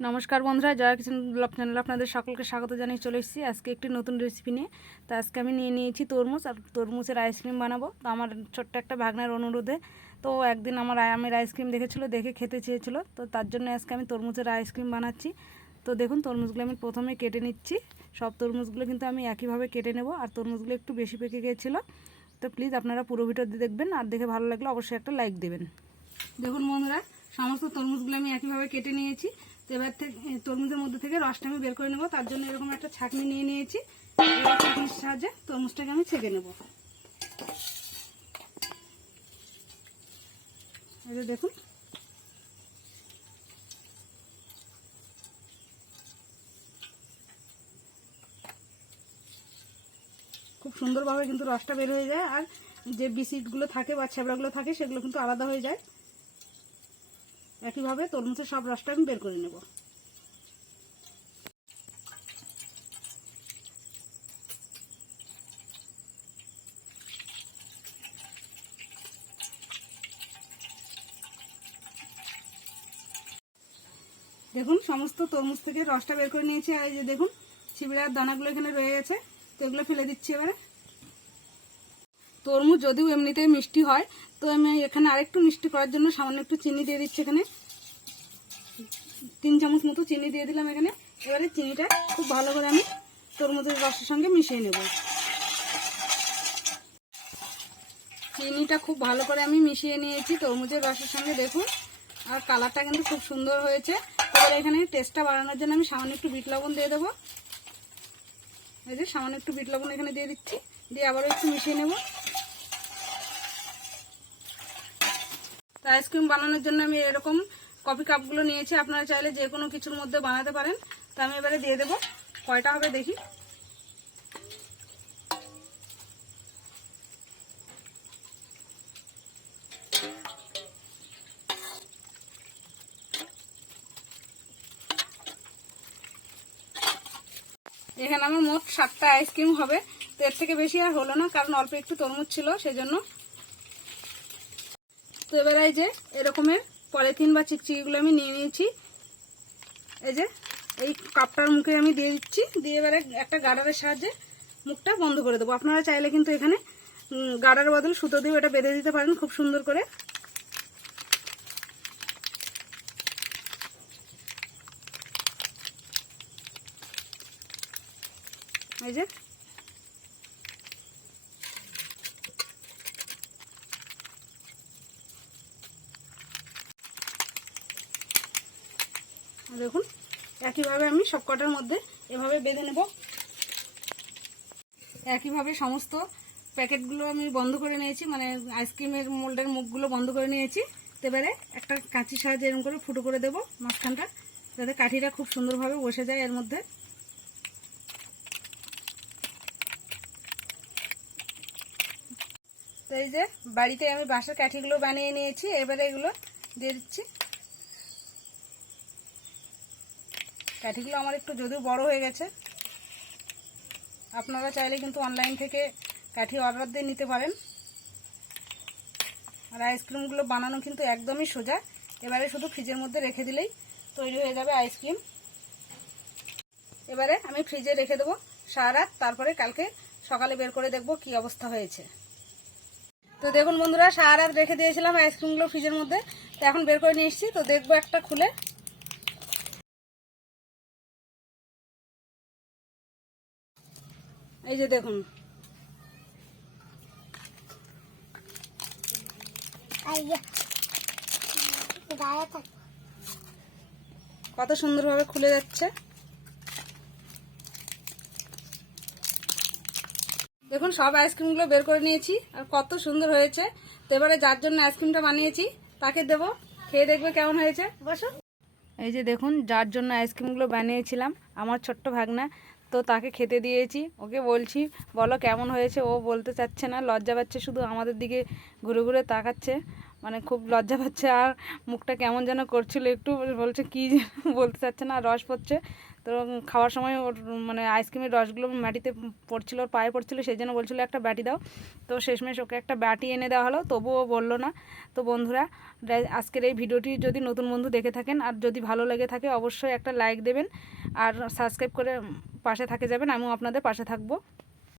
নমস্কার বন্ধুরা, Jaya kitchen blog চ্যানেলে আপনাদের সকলকে স্বাগত জানিয়ে চলে এসেছি আজকে একটি নতুন রেসিপি নিয়ে। তো আজকে আমি নিয়ে নিয়েছি তরমুজ, আর তরমুজের আইসক্রিম বানাবো। তো আমার ছোট্ট একটা ভাগনার অনুরোধে তো একদিন আমার আমের আইসক্রিম দেখেছিল, দেখে খেতে চেয়েছিল, তো তার জন্য আজকে আমি তরমুজের আইসক্রিম বানাচ্ছি। তো দেখুন, তরমুজগুলো আমি প্রথমে কেটে নিচ্ছি। সব তরমুজগুলো কিন্তু আমি একইভাবে কেটে নেব, আর তরমুজগুলো একটু বেশি পেকে গিয়েছিলো। তো প্লিজ আপনারা পুরো ভিডিও দেখবেন, আর দেখে ভালো লাগলে অবশ্যই একটা লাইক দেবেন। দেখুন বন্ধুরা, সমস্ত তরমুজগুলো আমি একইভাবে কেটে নিয়েছি। তো এবার থেকে তরমুজের মধ্যে থেকে রসটা আমি বের করে নেব। তার জন্য এরকম একটা ছাঁকনি নিয়ে নিয়েছি। এবার ছাঁকনির সাহায্যে তরমুজটাকে আমি ছেঁকে নেব। এই যে দেখুন, খুব সুন্দরভাবে কিন্তু রসটা বের হয়ে যায়, আর যে বিসিটগুলো থাকে বা ছেবড়াগুলো থাকে সেগুলো কিন্তু আলাদা হয়ে যায়। একইভাবে তরমুজের সব রসটা আমি বের করে নেব। দেখুন, সমস্ত তরমুজ থেকে রসটা বের করে নিয়েছি। আর এই যে দেখুন, ছিবড়ার দানাগুলো এখানে রয়ে গেছে, তো এগুলো ফেলে দিচ্ছি। এবারে তরমুজ যদিও এমনিতেই মিষ্টি হয়, তো আমি এখানে আরেকটু মিষ্টি করার জন্য সামান্য একটু চিনি দিয়ে দিচ্ছি। এখানে 3 চামচ মতো চিনি দিয়ে দিলাম এখানে। এবারে চিনিটা খুব ভালো করে আমি তরমুজের রসের সঙ্গে মিশিয়ে নেব। চিনিটা খুব ভালো করে আমি মিশিয়ে নিয়েছি তরমুজের রসের সঙ্গে। দেখুন, আর কালারটা কিন্তু খুব সুন্দর হয়েছে। এবার এখানে টেস্টটা বাড়ানোর জন্য আমি সামান্য একটু বিট লবণ দিয়ে দেবো। এই যে সামান্য একটু বিট লবণ এখানে দিয়ে দিচ্ছি, দিয়ে আবারও একটু মিশিয়ে নেব। তো আইসক্রিম বানানোর জন্য আমি এরকম কফি কাপগুলো নিয়েছি। আপনারা চাইলে যে কোনো কিছুর মধ্যে বানাতে পারেন। তো আমি এবারে দিয়ে দেবো, কয়টা হবে দেখি। এখানে আমার মোট 7টা আইসক্রিম হবে। তো এর থেকে বেশি আর হলো না, কারণ অল্প একটু তরমুজ ছিল সেজন্য। তো এবার এই যে এরকমের পলিথিন বা চিকচিকিগুলো আমি নিয়ে নিয়েছি। এই যে এই কাপটার মুখে আমি দিয়ে দিচ্ছি, দিয়ে এবারে একটা গার্ডারের সাহায্যে মুখটা বন্ধ করে দেবো। আপনারা চাইলে কিন্তু এখানে গার্ডারের বদলে সুতো দিয়ে এটা বেঁধে দিতে পারেন খুব সুন্দর করে। এই যে দেখুন, একইভাবে আমি সবকটার মধ্যে এভাবে বেঁধে নেব। একইভাবে সমস্ত প্যাকেটগুলো আমি বন্ধ করে নিয়েছি, মানে আইসক্রিমের মোল্ডের মুখগুলো বন্ধ করে নিয়েছি। এবারে একটা কাঁচির সাহায্যে এরকম করে ফুটো করে দেবো মাঝখানটা, যাতে কাঠিটা খুব সুন্দরভাবে বসে যায় এর মধ্যে। তো এই যে বাড়িতে আমি বাঁশের কাঠিগুলো বানিয়ে নিয়েছি, এবারে এগুলো দিয়ে দিচ্ছি। কাঠিগুলো আমার একটু যদিও বড় হয়ে গেছে, আপনারা চাইলে কিন্তু অনলাইন থেকে কাঠি অর্ডার দিয়ে নিতে পারেন। আর আইসক্রিমগুলো বানানো কিন্তু একদমই সোজা। এবারে শুধু ফ্রিজের মধ্যে রেখে দিলেই তৈরি হয়ে যাবে আইসক্রিম। এবারে আমি ফ্রিজে রেখে দেবো সারা রাত, তারপরে কালকে সকালে বের করে দেখব কি অবস্থা হয়েছে। তো দেখুন বন্ধুরা, সারা রাত রেখে দিয়েছিলাম আইসক্রিমগুলো ফ্রিজের মধ্যে, তো এখন বের করে নিয়ে এসেছি। তো দেখবো একটা খুলে। এই যে দেখুন, কত সুন্দরভাবে খুলে যাচ্ছে। দেখুন, সব আইসক্রিমগুলো বের করে নিয়েছি, আর কত সুন্দর হয়েছে। তো এবারে যার জন্য আইসক্রিমটা বানিয়েছি তাকে দেব, খেয়ে দেখবে কেমন হয়েছে। বসো। এই যে দেখুন, যার জন্য আইসক্রিমগুলো বানিয়েছিলাম, আমার ছোট্ট ভাগনা, তো তাকে খেতে দিয়েছি। ওকে বলছি বলো কেমন হয়েছে, ও বলতে চাচ্ছে না, লজ্জা পাচ্ছে, শুধু আমাদের দিকে ঘুরে ঘুরে তাকাচ্ছে, মানে খুব লজ্জা পাচ্ছে আর মুখটা কেমন যেন করছিল, একটু বলছে কি যেন বলতে চাচ্ছে না, রস পড়ছে। তো খাওয়ার সময় ওর মানে আইসক্রিমের রসগুলো মাটিতে পড়ছিল, ওর পায়ে পড়ছিল, সেই জন্য বলছিল একটা বাটি দাও। তো শেষমেশ ওকে একটা বাটি এনে দেওয়া হলো, তবুও বললো না। তো বন্ধুরা, আজকের এই ভিডিওটি যদি নতুন বন্ধু দেখে থাকেন আর যদি ভালো লেগে থাকে অবশ্যই একটা লাইক দেবেন আর সাবস্ক্রাইব করে পাশে থাকে যাবেন, আমিও আপনাদের পাশে থাকবো।